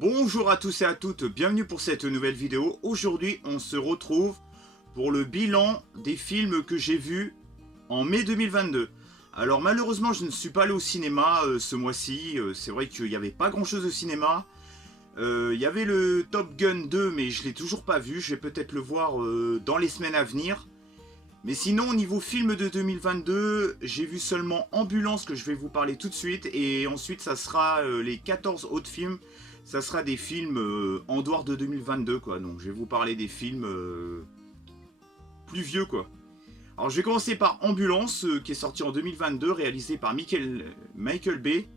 Bonjour à tous et à toutes, bienvenue pour cette nouvelle vidéo. Aujourd'hui, on se retrouve pour le bilan des films que j'ai vus en mai 2022. Alors malheureusement, je ne suis pas allé au cinéma ce mois-ci. C'est vrai qu'il n'y avait pas grand-chose au cinéma. Il y avait le Top Gun 2, mais je ne l'ai toujours pas vu. Je vais peut-être le voir dans les semaines à venir. Mais sinon, au niveau film de 2022, j'ai vu seulement Ambulance, que je vais vous parler tout de suite. Et ensuite, ça sera les 14 autres films. Ça sera des films en dehors de 2022, quoi. Donc, je vais vous parler des films plus vieux, quoi. Alors, je vais commencer par Ambulance, qui est sorti en 2022, réalisé par Michael Bay.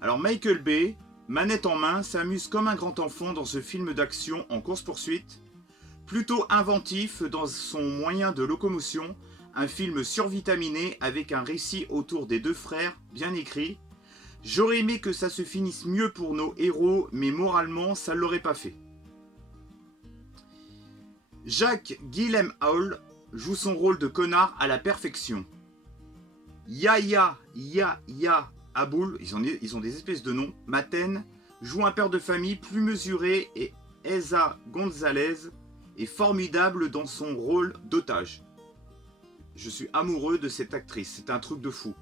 Alors, Michael Bay, manette en main, s'amuse comme un grand enfant dans ce film d'action en course-poursuite. Plutôt inventif dans son moyen de locomotion, un film survitaminé avec un récit autour des deux frères bien écrit. J'aurais aimé que ça se finisse mieux pour nos héros, mais moralement, ça l'aurait pas fait. Jake Gyllenhaal joue son rôle de connard à la perfection. Yahya Abdul, ils ont des espèces de noms, Maten, joue un père de famille plus mesuré et Eiza Gonzalez est formidable dans son rôle d'otage. Je suis amoureux de cette actrice, c'est un truc de fou.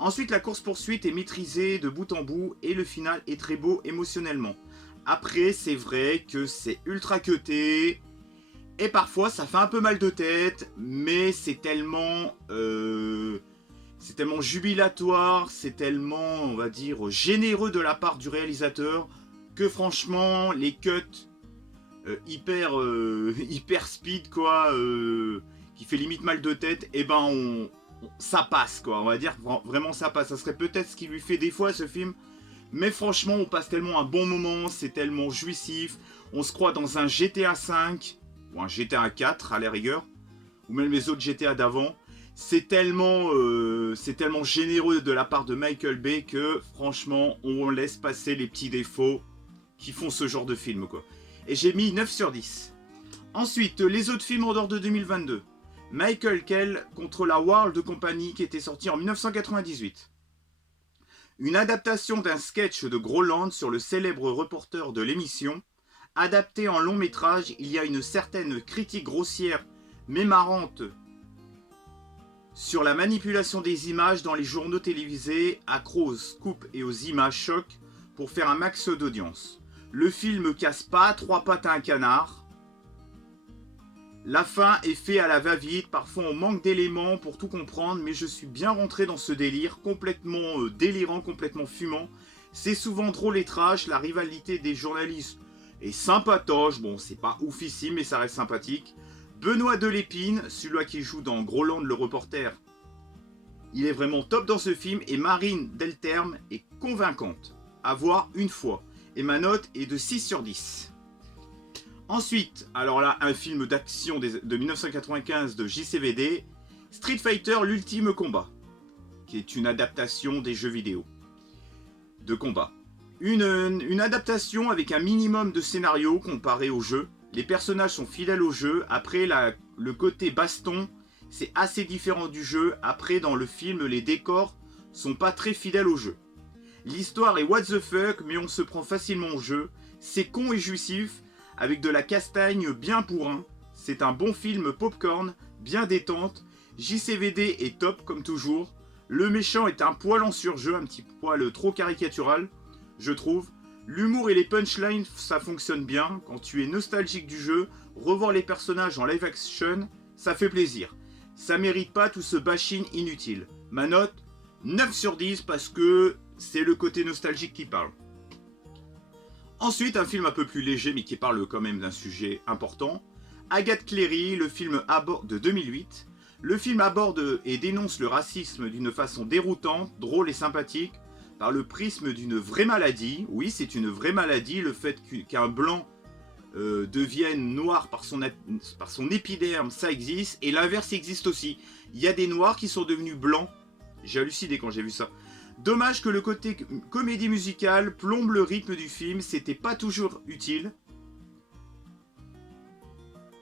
Ensuite, la course-poursuite est maîtrisée de bout en bout et le final est très beau émotionnellement. Après, c'est vrai que c'est ultra cuté et parfois ça fait un peu mal de tête, mais c'est tellement jubilatoire, c'est tellement, on va dire, généreux de la part du réalisateur que franchement, les cuts hyper speed, quoi, qui fait limite mal de tête, et ben ça passe, quoi, on va dire, vraiment ça passe. Ça serait peut-être ce qui lui fait défaut à ce film, mais franchement on passe tellement un bon moment, c'est tellement jouissif, on se croit dans un GTA 5 ou un GTA 4 à la rigueur, ou même les autres GTA d'avant. C'est tellement généreux de la part de Michael Bay que franchement on laisse passer les petits défauts qui font ce genre de film, quoi. Et j'ai mis 9 sur 10. Ensuite, les autres films en dehors de 2022. Michael Kell contre la World Company, qui était sorti en 1998. Une adaptation d'un sketch de Groland sur le célèbre reporter de l'émission. Adapté en long métrage, il y a une certaine critique grossière mais marrante sur la manipulation des images dans les journaux télévisés, accro aux scoops et aux images choc pour faire un max d'audience. Le film casse pas trois pattes à un canard. La fin est faite à la va-vite, parfois on manque d'éléments pour tout comprendre, mais je suis bien rentré dans ce délire, complètement délirant, complètement fumant. C'est souvent drôle et trash, la rivalité des journalistes est sympatoche, bon c'est pas oufissime mais ça reste sympathique. Benoît Delépine, celui-là qui joue dans Groland le reporter, il est vraiment top dans ce film, et Marine Delterme est convaincante. À voir une fois. Et ma note est de 6 sur 10. Ensuite, alors là, un film d'action de 1995 de JCVD, Street Fighter l'ultime combat, qui est une adaptation des jeux vidéo de combat. Une adaptation avec un minimum de scénario comparé au jeu. Les personnages sont fidèles au jeu. Après, le côté baston, c'est assez différent du jeu. Après, dans le film, les décors sont pas très fidèles au jeu. L'histoire est what the fuck, mais on se prend facilement au jeu. C'est con et jouissif, avec de la castagne bien bourrin. C'est un bon film popcorn, bien détente. JCVD est top comme toujours. Le méchant est un poil en surjeu, un petit poil trop caricatural, je trouve. L'humour et les punchlines, ça fonctionne bien. Quand tu es nostalgique du jeu, revoir les personnages en live action, ça fait plaisir. Ça mérite pas tout ce bashing inutile. Ma note, 9 sur 10 parce que c'est le côté nostalgique qui parle. Ensuite, un film un peu plus léger, mais qui parle quand même d'un sujet important. Agathe Cléry, le film de 2008. Le film aborde et dénonce le racisme d'une façon déroutante, drôle et sympathique, par le prisme d'une vraie maladie. Oui, c'est une vraie maladie, le fait qu'un blanc devienne noir par son épiderme, ça existe. Et l'inverse existe aussi. Il y a des noirs qui sont devenus blancs. J'ai halluciné quand j'ai vu ça. Dommage que le côté comédie musicale plombe le rythme du film, c'était pas toujours utile.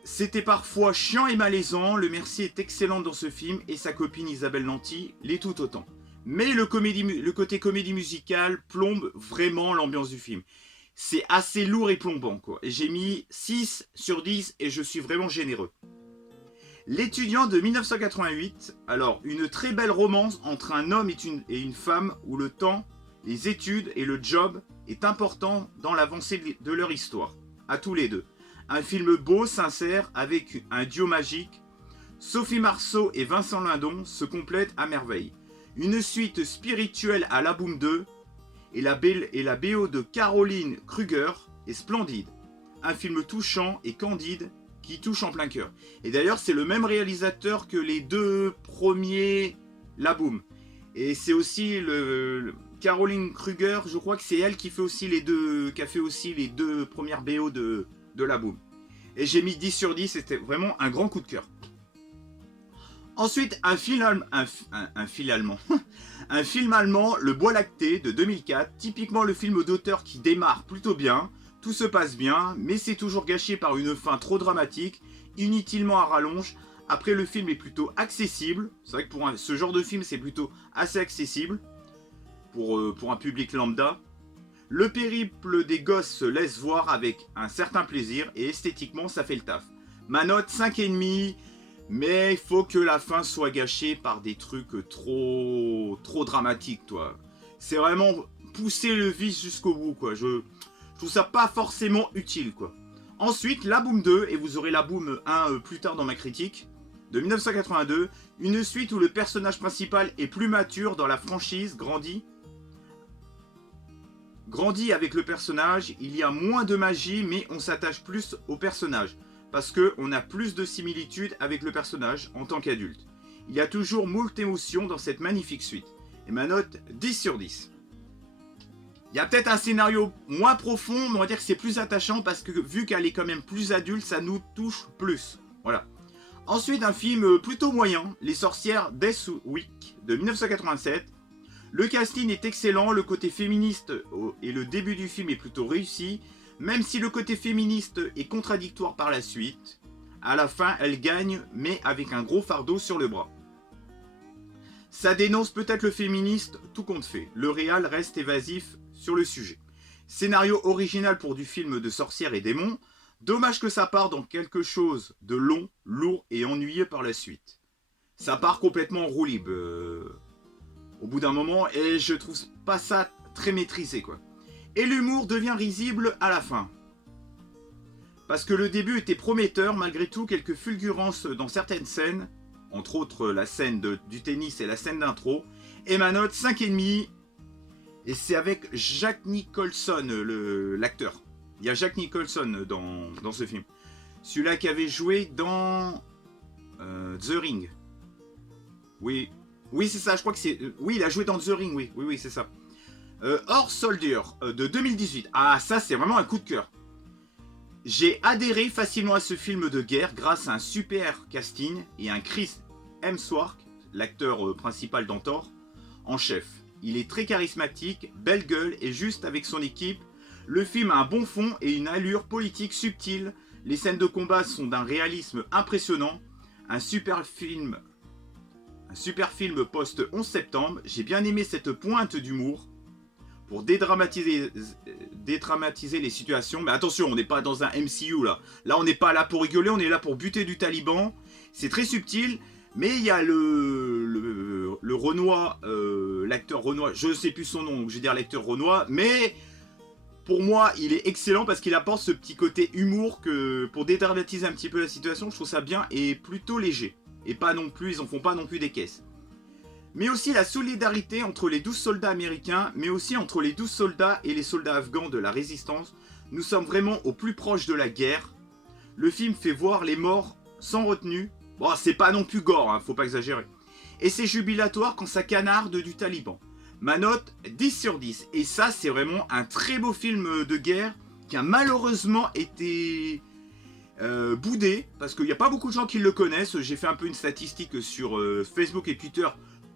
C'était parfois chiant et malaisant, le Mercier est excellent dans ce film et sa copine Isabelle Nanty l'est tout autant. Mais le côté comédie musicale plombe vraiment l'ambiance du film. c'est assez lourd et plombant, quoi. Et j'ai mis 6 sur 10 et je suis vraiment généreux. L'étudiant de 1988, alors une très belle romance entre un homme et une femme où le temps, les études et le job est important dans l'avancée de leur histoire, à tous les deux. Un film beau, sincère, avec un duo magique. Sophie Marceau et Vincent Lindon se complètent à merveille. Une suite spirituelle à La Boum 2 et la BO de Caroline Kruger est splendide. Un film touchant et candide qui touche en plein cœur. Et d'ailleurs, c'est le même réalisateur que les deux premiers La Boum. Et c'est aussi Caroline Kruger, je crois que c'est elle qui a fait aussi les deux premières BO de La Boum. Et j'ai mis 10 sur 10, c'était vraiment un grand coup de cœur. Ensuite, un film allemand. Un film allemand, Le Bois Lacté de 2004, typiquement le film d'auteur qui démarre plutôt bien, tout se passe bien, mais c'est toujours gâché par une fin trop dramatique, inutilement à rallonge. Après, le film est plutôt accessible, c'est vrai que pour ce genre de film, c'est plutôt assez accessible pour un public lambda. Le périple des gosses se laisse voir avec un certain plaisir et esthétiquement, ça fait le taf. Ma note 5,5. Mais il faut que la fin soit gâchée par des trucs trop dramatiques, toi. C'est vraiment pousser le vice jusqu'au bout, quoi. Je trouve ça pas forcément utile, quoi. Ensuite, La Boum 2, et vous aurez La Boum 1 plus tard dans ma critique, de 1982, une suite où le personnage principal est plus mature dans la franchise, grandit avec le personnage, il y a moins de magie, mais on s'attache plus au personnage. Parce qu'on a plus de similitudes avec le personnage en tant qu'adulte. Il y a toujours moult émotions dans cette magnifique suite. Et ma note, 10 sur 10. Il y a peut-être un scénario moins profond, mais on va dire que c'est plus attachant parce que vu qu'elle est quand même plus adulte, ça nous touche plus. Voilà. Ensuite, un film plutôt moyen, Les Sorcières Death Week de 1987. Le casting est excellent, le côté féministe et le début du film est plutôt réussi. Même si le côté féministe est contradictoire par la suite, à la fin elle gagne, mais avec un gros fardeau sur le bras. Ça dénonce peut-être le féministe, tout compte fait. Le réal reste évasif sur le sujet. Scénario original pour du film de sorcières et démons. Dommage que ça part dans quelque chose de long, lourd et ennuyeux par la suite. Ça part complètement en roue libre au bout d'un moment et je trouve pas ça très maîtrisé, quoi. Et l'humour devient risible à la fin. Parce que le début était prometteur, malgré tout, quelques fulgurances dans certaines scènes, entre autres la scène du tennis et la scène d'intro, et ma note 5,5, et c'est avec Jack Nicholson, l'acteur. Il y a Jack Nicholson dans ce film. Celui-là qui avait joué dans The Ring. Oui, c'est ça, je crois que c'est... oui, il a joué dans The Ring, oui, c'est ça. Horse Soldier de 2018. Ah, ça c'est vraiment un coup de cœur. J'ai adhéré facilement à ce film de guerre grâce à un super casting et un Chris Hemsworth, l'acteur principal dans Thor, en chef. Il est très charismatique, belle gueule et juste avec son équipe. Le film a un bon fond et une allure politique subtile. Les scènes de combat sont d'un réalisme impressionnant. Un super film post-11 septembre. J'ai bien aimé cette pointe d'humour pour dédramatiser les situations. Mais attention, on n'est pas dans un MCU là. Là, on n'est pas là pour rigoler, on est là pour buter du Taliban. C'est très subtil, mais il y a le Renoir, l'acteur Renoir, je ne sais plus son nom, donc je vais dire l'acteur Renoir, mais pour moi, il est excellent parce qu'il apporte ce petit côté humour que pour dédramatiser un petit peu la situation, je trouve ça bien et plutôt léger. Et pas non plus, ils en font pas non plus des caisses. Mais aussi la solidarité entre les 12 soldats américains, mais aussi entre les 12 soldats et les soldats afghans de la résistance. Nous sommes vraiment au plus proche de la guerre. Le film fait voir les morts sans retenue. Bon, c'est pas non plus gore, hein, faut pas exagérer. Et c'est jubilatoire quand ça canarde du Taliban. Ma note, 10 sur 10. Et ça, c'est vraiment un très beau film de guerre qui a malheureusement été boudé. Parce qu'il n'y a pas beaucoup de gens qui le connaissent. J'ai fait un peu une statistique sur Facebook et Twitter.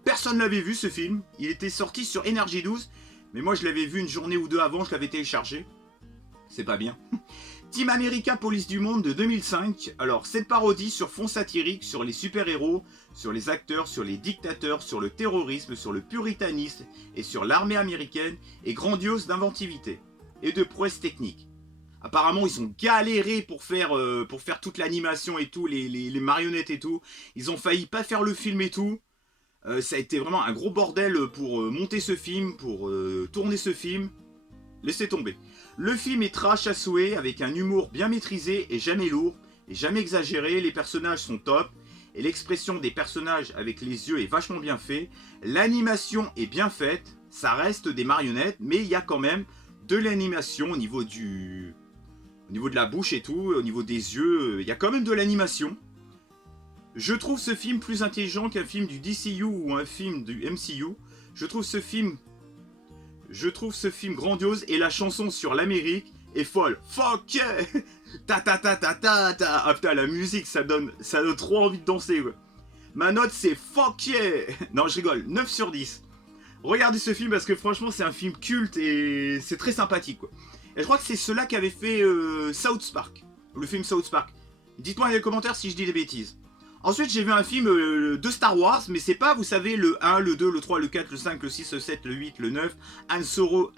Personne ne l'avait vu ce film, il était sorti sur Energy 12, mais moi je l'avais vu une journée ou deux avant, je l'avais téléchargé. C'est pas bien. Team America Police du Monde de 2005. Alors, cette parodie sur fond satirique sur les super-héros, sur les acteurs, sur les dictateurs, sur le terrorisme, sur le puritanisme et sur l'armée américaine est grandiose d'inventivité. et de prouesses techniques. Apparemment, ils ont galéré pour faire toute l'animation et tout, les marionnettes et tout. Ils ont failli pas faire le film et tout. Ça a été vraiment un gros bordel pour monter ce film, pour tourner ce film. Laissez tomber. Le film est trash à souhait, avec un humour bien maîtrisé et jamais lourd, et jamais exagéré. Les personnages sont top, et l'expression des personnages avec les yeux est vachement bien fait. L'animation est bien faite, ça reste des marionnettes, mais il y a quand même de l'animation au niveau de la bouche et tout, au niveau des yeux, il y a quand même de l'animation. Je trouve ce film plus intelligent qu'un film du DCU ou un film du MCU. Je trouve ce film grandiose et la chanson sur l'Amérique est folle. Fuck yeah. Ta ta ta ta ta ta. Ah putain, la musique, ça donne trop envie de danser. Ouais. Ma note c'est fuck yeah. Non, je rigole, 9 sur 10. Regardez ce film parce que franchement, c'est un film culte et c'est très sympathique. Quoi. Et je crois que c'est ceux-là qui avaient fait South Park. Le film South Park. Dites-moi dans les commentaires si je dis des bêtises. Ensuite, j'ai vu un film de Star Wars, mais c'est pas, vous savez, le 1, le 2, le 3, le 4, le 5, le 6, le 7, le 8, le 9, Han Solo,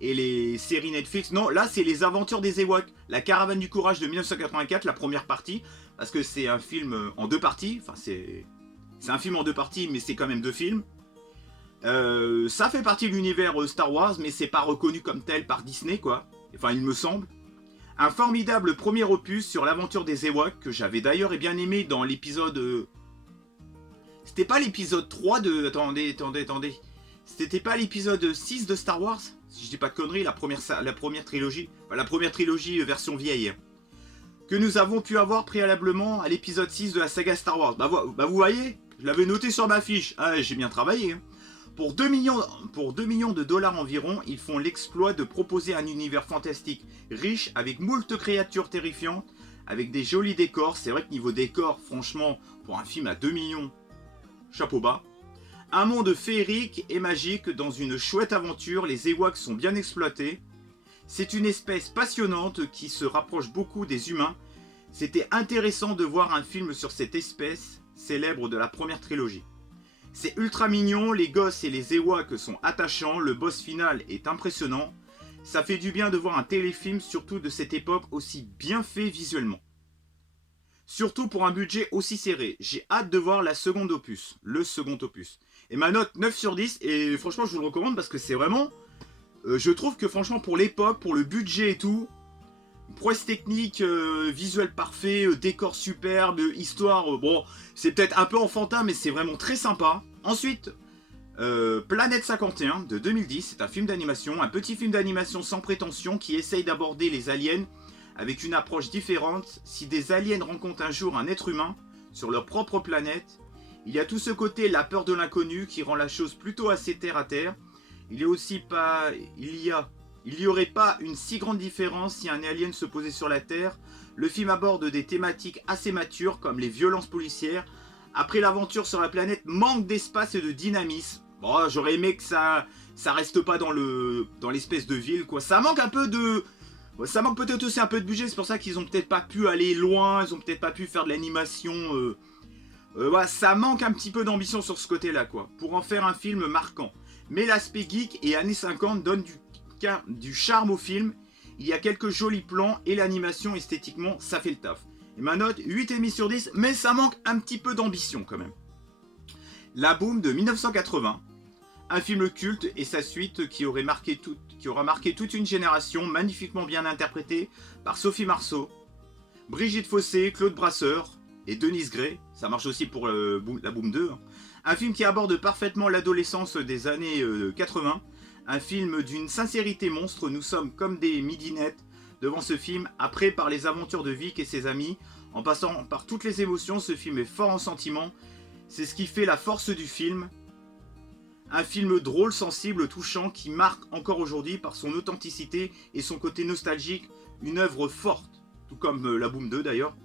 et les séries Netflix. Non, là, c'est les aventures des Ewoks, la caravane du courage de 1984, la première partie, parce que c'est un film en deux parties, enfin, c'est un film en deux parties, mais c'est quand même deux films. Ça fait partie de l'univers Star Wars, mais c'est pas reconnu comme tel par Disney, quoi. Enfin, il me semble. Un formidable premier opus sur l'aventure des Ewoks, que j'avais d'ailleurs bien aimé dans l'épisode... C'était pas l'épisode 3 de... Attendez. C'était pas l'épisode 6 de Star Wars? Si je dis pas de conneries, la première trilogie. Enfin, la première trilogie version vieille. Que nous avons pu avoir préalablement à l'épisode 6 de la saga Star Wars. Bah vous voyez, je l'avais noté sur ma fiche. Ah, j'ai bien travaillé. Pour 2 millions de dollars environ, ils font l'exploit de proposer un univers fantastique riche avec moult créatures terrifiantes, avec des jolis décors. C'est vrai que niveau décor, franchement, pour un film à 2 millions, chapeau bas. Un monde féerique et magique dans une chouette aventure, les Ewoks sont bien exploités. C'est une espèce passionnante qui se rapproche beaucoup des humains. C'était intéressant de voir un film sur cette espèce célèbre de la première trilogie. C'est ultra mignon, les gosses et les Ewoks sont attachants, le boss final est impressionnant. Ça fait du bien de voir un téléfilm, surtout de cette époque, aussi bien fait visuellement. Surtout pour un budget aussi serré. J'ai hâte de voir le second opus. Et ma note 9 sur 10, et franchement je vous le recommande parce que c'est vraiment... je trouve que franchement pour l'époque, pour le budget et tout, prouesse technique, visuel parfait, décor superbe, histoire, bon, c'est peut-être un peu enfantin, mais c'est vraiment très sympa. Ensuite, Planète 51 de 2010, c'est un film d'animation, un petit film d'animation sans prétention qui essaye d'aborder les aliens avec une approche différente. Si des aliens rencontrent un jour un être humain sur leur propre planète, il y a tout ce côté, la peur de l'inconnu, qui rend la chose plutôt assez terre à terre. Il y aurait pas une si grande différence si un alien se posait sur la Terre. Le film aborde des thématiques assez matures comme les violences policières. Après, l'aventure sur la planète manque d'espace et de dynamisme. Bon, j'aurais aimé que ça reste pas dans l'espèce de ville, quoi. Ça manque un peu de... Ça manque peut-être aussi un peu de budget, c'est pour ça qu'ils ont peut-être pas pu aller loin, ils ont peut-être pas pu faire de l'animation... ouais, ça manque un petit peu d'ambition sur ce côté-là, quoi. Pour en faire un film marquant. Mais l'aspect geek et années 50 donne du charme au film. Il y a quelques jolis plans et l'animation esthétiquement, ça fait le taf. Et ma note, 8,5 sur 10, mais ça manque un petit peu d'ambition quand même. La Boum de 1980, un film culte et sa suite qui aura marqué toute une génération, magnifiquement bien interprétée par Sophie Marceau, Brigitte Fossé, Claude Brasseur et Denise Gray. Ça marche aussi pour la Boum 2. Un film qui aborde parfaitement l'adolescence des années 80. Un film d'une sincérité monstre. Nous sommes comme des midinettes devant ce film, après par les aventures de Vic et ses amis. En passant par toutes les émotions, ce film est fort en sentiments. C'est ce qui fait la force du film. Un film drôle, sensible, touchant, qui marque encore aujourd'hui par son authenticité et son côté nostalgique. Une œuvre forte, tout comme la Boum 2 d'ailleurs,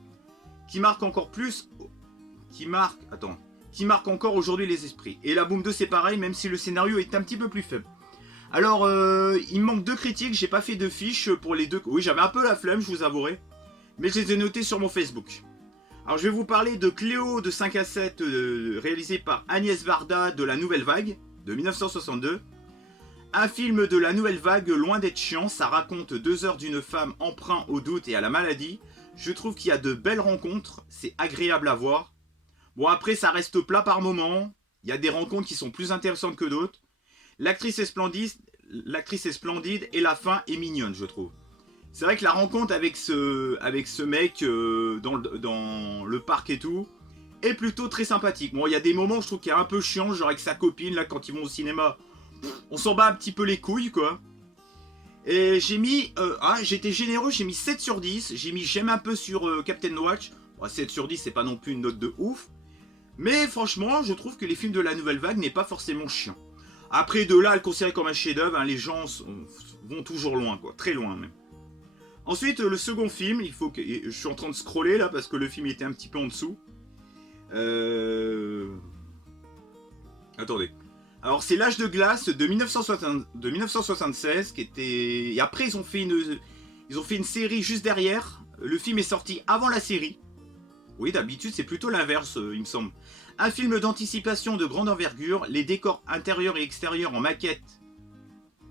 qui marque encore plus... Qui marque encore aujourd'hui les esprits. Et la Boum 2 c'est pareil, même si le scénario est un petit peu plus faible. Alors, il me manque 2 critiques, j'ai pas fait de fiches pour les 2... Oui, j'avais un peu la flemme, je vous avouerai. Mais je les ai notés sur mon Facebook. Alors, je vais vous parler de Cléo de 5 à 7, réalisé par Agnès Varda de la Nouvelle Vague, de 1962. Un film de la nouvelle vague, loin d'être chiant, ça raconte 2 heures d'une femme emprunt au doute et à la maladie. Je trouve qu'il y a de belles rencontres, c'est agréable à voir. Bon après ça reste plat par moment, il y a des rencontres qui sont plus intéressantes que d'autres. L'actrice est splendide et la fin est mignonne je trouve. C'est vrai que la rencontre avec ce mec dans le parc et tout est plutôt très sympathique. Bon il y a des moments je trouve qu'il est un peu chiant, genre avec sa copine là quand ils vont au cinéma. On s'en bat un petit peu les couilles quoi. Et j'ai mis, j'étais généreux, j'ai mis 7 sur 10. J'ai mis j'aime un peu sur Captain Watch. Bon, 7 sur 10 c'est pas non plus une note de ouf. Mais franchement je trouve que les films de la nouvelle vague n'est pas forcément chiant. Après de là à le considérer comme un chef-d'œuvre, hein, les gens vont toujours loin quoi, très loin même. Ensuite le second film, il faut que je suis en train de scroller là parce que le film était un petit peu en dessous. Attendez. Alors c'est L'Âge de glace de 1976 qui était... Et après ils ont fait une série juste derrière. Le film est sorti avant la série. Oui d'habitude c'est plutôt l'inverse il me semble. Un film d'anticipation de grande envergure. Les décors intérieurs et extérieurs en maquette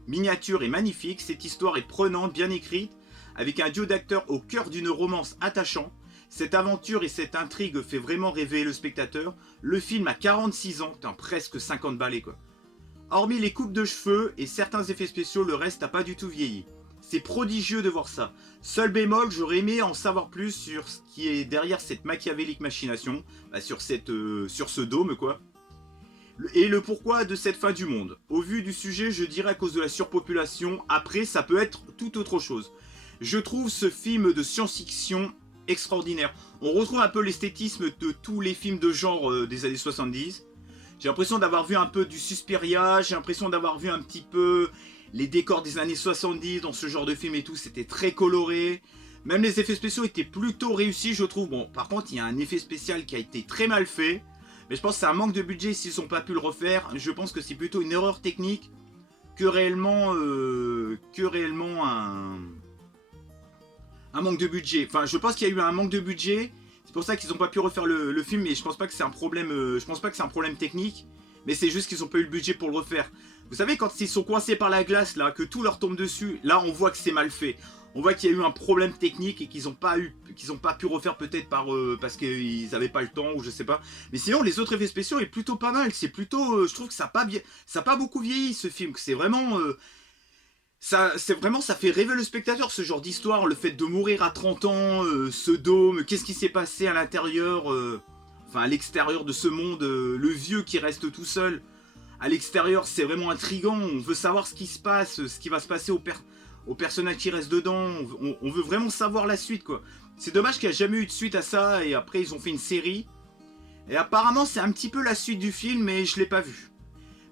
miniature et magnifique. Cette histoire est prenante, bien écrite, avec un duo d'acteurs au cœur d'une romance attachante. Cette aventure et cette intrigue fait vraiment rêver le spectateur. Le film a 46 ans, presque 50 balais quoi. Hormis les coupes de cheveux et certains effets spéciaux, le reste n'a pas du tout vieilli. C'est prodigieux de voir ça. Seul bémol, j'aurais aimé en savoir plus sur ce qui est derrière cette machiavélique machination, sur ce dôme quoi. Et le pourquoi de cette fin du monde. Au vu du sujet, je dirais à cause de la surpopulation. Après, ça peut être tout autre chose. Je trouve ce film de science-fiction extraordinaire. On retrouve un peu l'esthétisme de tous les films de genre des années 70. J'ai l'impression d'avoir vu un peu du Suspiria, j'ai l'impression d'avoir vu un petit peu les décors des années 70 dans ce genre de film et tout, c'était très coloré. Même les effets spéciaux étaient plutôt réussis je trouve. Bon par contre il y a un effet spécial qui a été très mal fait. Mais je pense que c'est un manque de budget s'ils n'ont pas pu le refaire. Je pense que c'est plutôt une erreur technique que réellement un manque de budget. Enfin je pense qu'il y a eu un manque de budget. C'est pour ça qu'ils n'ont pas pu refaire le film, mais je pense pas que c'est un problème. Je pense pas que c'est un problème technique, mais c'est juste qu'ils n'ont pas eu le budget pour le refaire. Vous savez quand ils sont coincés par la glace là, que tout leur tombe dessus, là on voit que c'est mal fait. On voit qu'il y a eu un problème technique et qu'ils n'ont pas pu refaire peut-être parce qu'ils n'avaient pas le temps ou je sais pas. Mais sinon les autres effets spéciaux est plutôt pas mal. C'est plutôt, je trouve que ça a pas beaucoup vieilli ce film. C'est vraiment ça fait rêver le spectateur ce genre d'histoire, le fait de mourir à 30 ans, ce dôme, qu'est-ce qui s'est passé à l'intérieur, enfin à l'extérieur de ce monde, le vieux qui reste tout seul. À l'extérieur c'est vraiment intriguant, on veut savoir ce qui se passe, ce qui va se passer aux personnages qui restent dedans, on veut vraiment savoir la suite quoi. C'est dommage qu'il n'y a jamais eu de suite à ça et après ils ont fait une série. Et apparemment c'est un petit peu la suite du film mais je l'ai pas vu.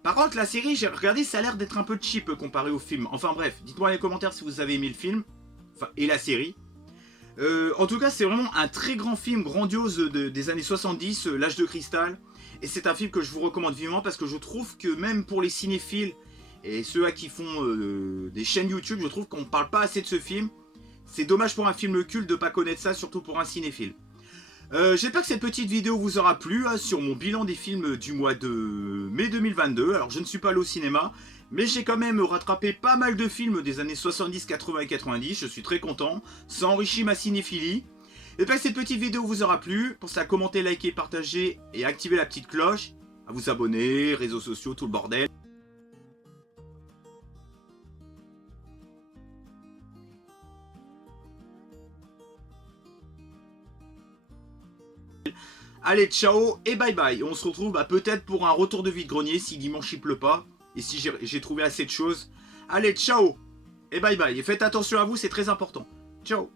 Par contre la série j'ai regardé ça a l'air d'être un peu cheap comparé au film. Enfin bref, dites-moi dans les commentaires si vous avez aimé le film et la série. En tout cas c'est vraiment un très grand film grandiose des années 70, L'Âge de cristal. Et c'est un film que je vous recommande vivement parce que je trouve que même pour les cinéphiles et ceux qui font des chaînes YouTube, je trouve qu'on ne parle pas assez de ce film. C'est dommage pour un film culte de ne pas connaître ça, surtout pour un cinéphile. J'espère que cette petite vidéo vous aura plu sur mon bilan des films du mois de mai 2022. Alors je ne suis pas allé au cinéma, mais j'ai quand même rattrapé pas mal de films des années 70, 80 et 90. Je suis très content, ça enrichit ma cinéphilie. J'espère que cette petite vidéo vous aura plu. Pensez à commenter, liker, partager et activer la petite cloche. À vous abonner, réseaux sociaux, tout le bordel. Allez, ciao et bye bye. On se retrouve peut-être pour un retour de vide-grenier si dimanche il pleut pas. Et si j'ai trouvé assez de choses. Allez, ciao et bye bye. Et faites attention à vous, c'est très important. Ciao.